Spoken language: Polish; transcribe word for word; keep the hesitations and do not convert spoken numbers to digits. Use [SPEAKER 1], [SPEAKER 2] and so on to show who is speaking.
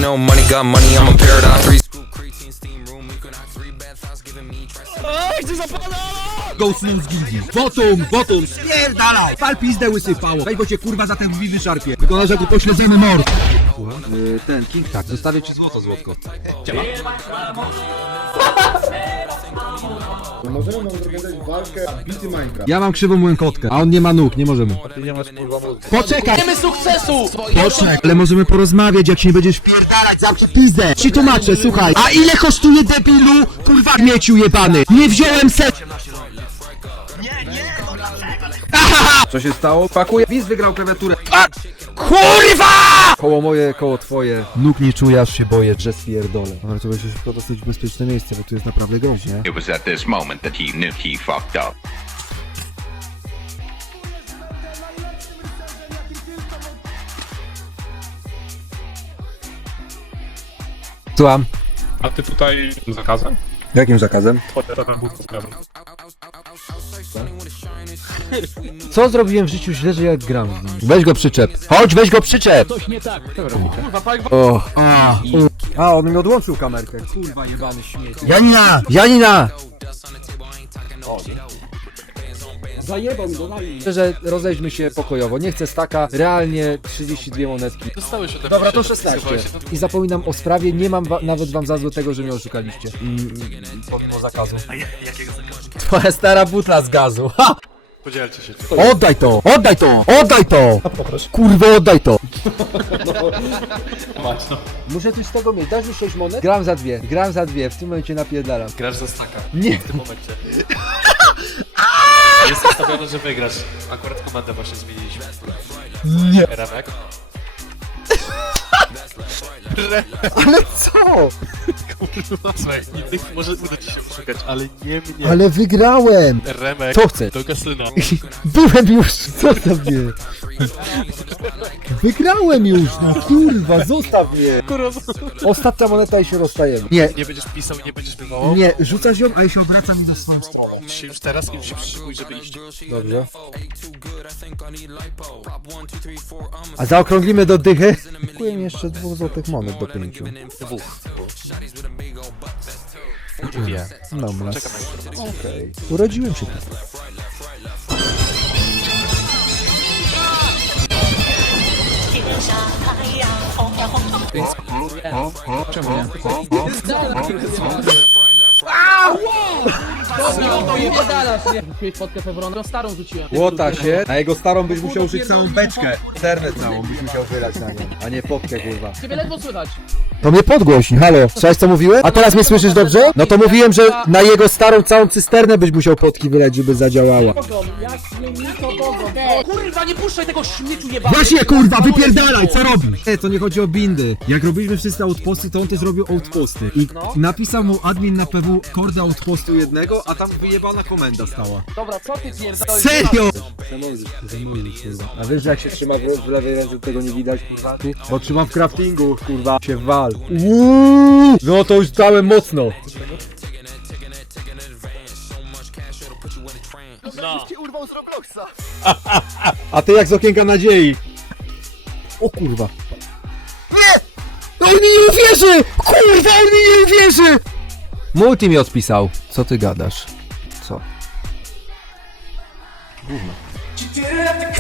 [SPEAKER 1] know money got money, I'm a paradise. Three scoop creatine steam room, we could have three bad thoughts giving me trust.
[SPEAKER 2] Ej, co zapada!
[SPEAKER 3] Go Smooth z gildii. Bottom, bottom, spierdalaj! Pal pizdę łysypało. Weź go cię kurwa za ten drzwi wyszarpie. Wykonasz jak upośledzony mord. Yy, ten King tak, zostawię ci złoto, złotko.
[SPEAKER 4] Możemy nam zorganizować walkę bity Minecraft.
[SPEAKER 3] Ja mam krzywą łękotkę, a on nie ma nóg, nie możemy.
[SPEAKER 2] Ty nie masz kurwa mózgu.
[SPEAKER 3] Poczekaj!
[SPEAKER 2] Chcemy sukcesu!
[SPEAKER 3] Poczekaj, ale możemy porozmawiać, jak się nie będziesz wpierdalać, zamknij pizdę! Ci tłumaczę, słuchaj. A ile kosztuje debilu? Kurwa śmieciu jebany! Nie wziąłem set! Co się stało? Pakuję. Wiz wygrał klawiaturę. A! Kurwa! Koło moje, koło twoje. Nóg nie czuję, aż się boję, że spierdolę. Ale to będzie szybko dosyć bezpieczne miejsce, bo tu jest naprawdę groźnie.
[SPEAKER 5] It was at this moment that he knew he fucked up.
[SPEAKER 3] Słucham.
[SPEAKER 6] A ty tutaj zakazem?
[SPEAKER 3] Jakim zakazem?
[SPEAKER 6] Chociaż na budkę sprawy.
[SPEAKER 3] Co zrobiłem w życiu źle, że jak gram z nim? Weź go przyczep. Chodź, weź go przyczep!
[SPEAKER 2] Coś nie tak.
[SPEAKER 6] Kurwa, palik...
[SPEAKER 3] O, a, u. A, on mi odłączył kamerkę. Kurwa, jebany śmieć. Janina! Janina! Zajebał mi, dodali. Szczerze, rozejdźmy się pokojowo. Nie chcę staka. Realnie trzydzieści dwie monetki.
[SPEAKER 6] Dostały się te
[SPEAKER 3] Dobra, to
[SPEAKER 6] szesnaście.
[SPEAKER 3] szesnaście. I zapominam o sprawie. Nie mam wa nawet wam za złe tego, że mnie oszukaliście. Mm, pomimo zakazu. A jakiego zakazu? Twoja stara butla z gazu. Ha!
[SPEAKER 6] Podzielcie się.
[SPEAKER 3] Oddaj to! Oddaj to! Oddaj to! Kurwa, oddaj to!
[SPEAKER 6] Mać, no.
[SPEAKER 3] Muszę coś z tego mieć. Dasz mi sześć monet? Gram za dwie. Gram za dwie. W tym momencie napierdalam.
[SPEAKER 6] Grasz za staka.
[SPEAKER 3] Nie.
[SPEAKER 6] W tym momencie. Jest nastawione, że wygrasz. Akurat komendę właśnie zmieniliśmy.
[SPEAKER 3] Nie.
[SPEAKER 6] Remek.
[SPEAKER 3] Ale co?
[SPEAKER 6] Słuchaj, innych może uda ci się oszukać, ale nie mnie.
[SPEAKER 3] Ale wygrałem!
[SPEAKER 6] Remek.
[SPEAKER 3] Co chcesz?
[SPEAKER 6] Do kasyna.
[SPEAKER 3] Byłem już! Co sobie? Wygrałem już! No kurwa, zostaw mnie!
[SPEAKER 6] Kurwa.
[SPEAKER 3] Ostatnia moneta i się rozstajemy. Nie.
[SPEAKER 6] Nie będziesz pisał i nie będziesz wywołał.
[SPEAKER 3] Nie, rzucasz ją, a ja się obracam do swoją stronę.
[SPEAKER 6] Musisz się już teraz i się przyszykuj, żeby iść.
[SPEAKER 3] Dobrze. A zaokrąglimy do dychy? Kupuję mi jeszcze dwóch złotych monet do pięciu.
[SPEAKER 6] Dwóch.
[SPEAKER 3] Nie. Dobra.
[SPEAKER 6] Czekam na informację.
[SPEAKER 3] Okej. Urodziłem się tak.
[SPEAKER 2] Czemu nie? To nie podalasz, nie? Rzuciłeś fotkę Fewrona, starą rzuciłem.
[SPEAKER 3] Łota się. Na jego starą byś musiał użyć całą beczkę. Internet całą byś musiał wylać na nią, a nie potkę kurwa.
[SPEAKER 2] Ciebie ledwo słychać.
[SPEAKER 3] To mnie podgłośni, halo. Słyszałeś co mówiłem? A teraz mnie słyszysz dobrze? No to mówiłem, że na jego starą całą cysternę byś musiał potki wylać, żeby zadziałała.
[SPEAKER 2] Jak mi to bogo. Kurwa, nie puszczaj tego śmieciu jebany.
[SPEAKER 3] Właśnie kurwa, wypierdalaj, co robisz? Nie, to nie chodzi o bindy. Jak robiliśmy wszyscy outposty, to on też robił outposty. I napisał mu admin na P W kordę outpostu jednego, a tam wyjebana komenda stała.
[SPEAKER 2] Dobra, co ty pierdolisz?
[SPEAKER 3] Serio? A wiesz, że jak się trzyma w, w lewej ręce, tego nie widać, kurwa? Bo trzymam w craftingu, kurwa, się wal. Uuuu! No to już dałem mocno.
[SPEAKER 6] No.
[SPEAKER 3] A ty jak z okienka nadziei. O kurwa. Nie! On mi nie uwierzy! Kurwa, on mi nie uwierzy! Multi mi odpisał. Co ty gadasz? Co? Gówno.